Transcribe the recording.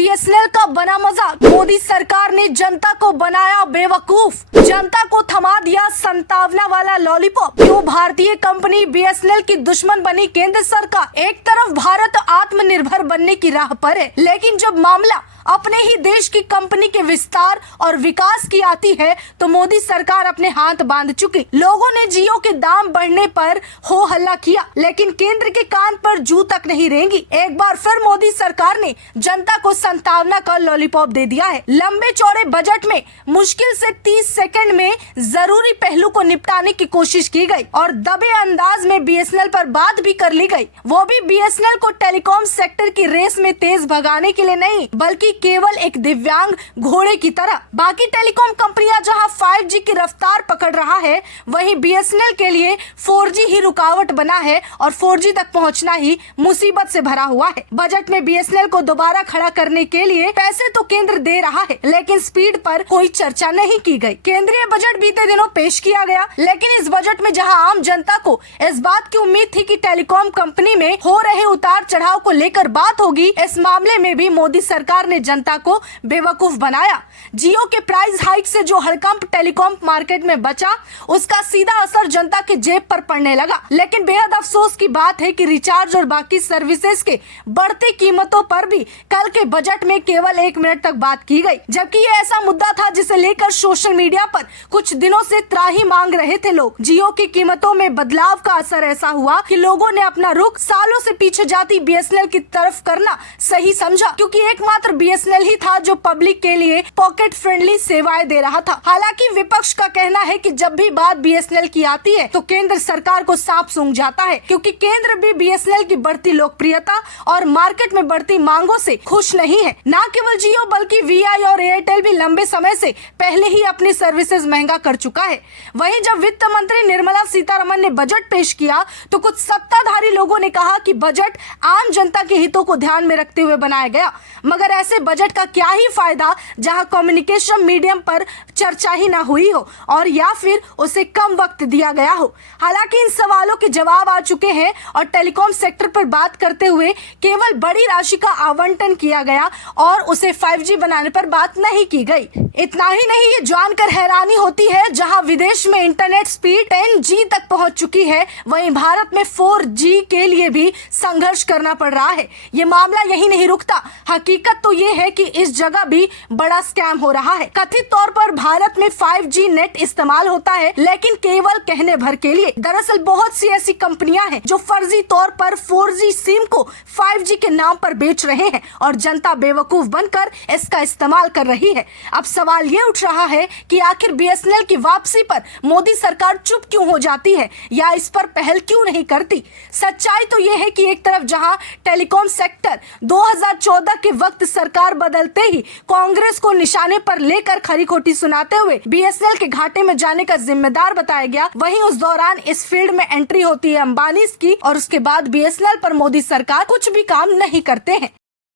BSNL का बना मजाक, मोदी सरकार ने जनता को बनाया बेवकूफ, जनता को थमा दिया संतावना वाला लॉलीपॉप। क्यों भारतीय कंपनी बीएसएनएल की दुश्मन बनी केंद्र सरकार? एक तरफ भारत आत्मनिर्भर बनने की राह पर है, लेकिन जब मामला अपने ही देश की कंपनी के विस्तार और विकास की आती है तो मोदी सरकार अपने हाथ बांध चुकी। लोगों ने जियो के दाम बढ़ने पर हो हल्ला किया, लेकिन केंद्र के कान पर जू तक नहीं रेंगी। एक बार फिर मोदी सरकार ने जनता को संतावना का लॉलीपॉप दे दिया है। लंबे चौड़े बजट में मुश्किल से 30 सेकंड में जरूरी पहलू को निपटाने की कोशिश की गई और दबे अंदाज में बीएसएनएल पर बात भी कर ली गई, वो भी बीएसएनएल को टेलीकॉम सेक्टर की रेस में तेज भगाने के लिए नहीं, बल्कि केवल एक दिव्यांग घोड़े की तरह। बाकी टेलीकॉम कंपनियां जहां 5G की रफ्तार पकड़ रहा है, वहीं बीएसएनएल के लिए 4G ही रुकावट बना है और 4G तक पहुंचना ही मुसीबत से भरा हुआ है। बजट में बीएसएनएल को दोबारा खड़ा करने के लिए पैसे तो केंद्र दे रहा है, लेकिन स्पीड पर कोई चर्चा नहीं की गई। केंद्रीय बजट बीते दिनों पेश किया गया, लेकिन इस बजट में जहां आम जनता को इस बात की उम्मीद थी कि टेलीकॉम कंपनी में हो रहे उतार चढ़ाव को लेकर बात होगी, इस मामले में भी मोदी सरकार ने जनता को बेवकूफ बनाया। जियो के प्राइस हाइक से जो हड़कंप टेलीकॉम मार्केट में बचा, उसका सीधा असर जनता के जेब पर पड़ने लगा। लेकिन बेहद अफसोस की बात है कि रिचार्ज और बाकी सर्विसेज के बढ़ती कीमतों पर भी कल के बजट में केवल 1 मिनट तक बात की गई, जबकि ये ऐसा मुद्दा था जिसे लेकर सोशल मीडिया पर कुछ दिनों से त्राही मांग रहे थे लोग। जियो की कीमतों में बदलाव का असर ऐसा हुआ कि लोगों ने अपना रुख सालों से पीछे जाती बीएसएनएल की तरफ करना सही समझा, क्योंकि एकमात्र बीएसएनएल ही था जो पब्लिक के लिए पॉकेट फ्रेंडली सेवाएं दे रहा था। हालांकि विपक्ष का कहना है कि जब भी बात बीएसएनएल की आती है तो केंद्र सरकार को सांप सूंघ जाता है, क्योंकि केंद्र भी बीएसएनएल की बढ़ती लोकप्रियता और मार्केट में बढ़ती मांगों से खुश नहीं है। न केवल जियो बल्कि वीआई और एयरटेल भी लंबे समय से पहले ही अपनी सर्विसेज महंगा कर चुका है। वहीं जब वित्त मंत्री निर्मला सीतारमण ने बजट पेश किया तो कुछ सत्ताधारी लोगों ने कहा कि बजट आम जनता के हितों को ध्यान में रखते हुए बनाया गया, मगर ऐसे बजट का क्या ही फायदा जहां कम्युनिकेशन मीडियम पर चर्चा ही ना हुई हो और या फिर उसे कम वक्त दिया गया हो। हालांकि इन सवालों के जवाब आ चुके हैं और टेलीकॉम सेक्टर पर बात करते हुए केवल बड़ी राशि का आवंटन किया गया और उसे 5G बनाने पर बात नहीं की गई। इतना ही नहीं, ये जानकर हैरानी होती है जहां विदेश में इंटरनेट स्पीड 10G तक पहुंच चुकी है, वहीं भारत में 4G के लिए भी संघर्ष करना पड़ रहा है। ये मामला यही नहीं रुकता, हकीकत तो ये है कि इस जगह भी बड़ा स्कैम हो रहा है। कथित तौर पर भारत में 5G नेट इस्तेमाल होता है, लेकिन केवल कहने भर के लिए। दरअसल बहुत सी ऐसी कंपनियां हैं जो फर्जी तौर पर 4G सिम को 5G के नाम पर बेच रहे हैं और जनता बेवकूफ बनकर इसका इस्तेमाल कर रही है। अब सवाल ये उठ रहा है कि आखिर बीएसएनएल की वापसी पर मोदी सरकार चुप क्यों हो जाती है या इस पर पहल क्यों नहीं करती। सच्चाई तो ये है कि एक तरफ जहां टेलीकॉम सेक्टर 2014 के वक्त सरकार बदलते ही कांग्रेस को निशाने पर लेकर खरी खोटी सुनाते हुए बीएसएनएल के घाटे में जाने का जिम्मेदार बताया गया, वहीं उस दौरान इस फील्ड में एंट्री होती है अंबानी की और उसके बाद बीएसएनएल पर मोदी सरकार कुछ भी काम नहीं करते हैं।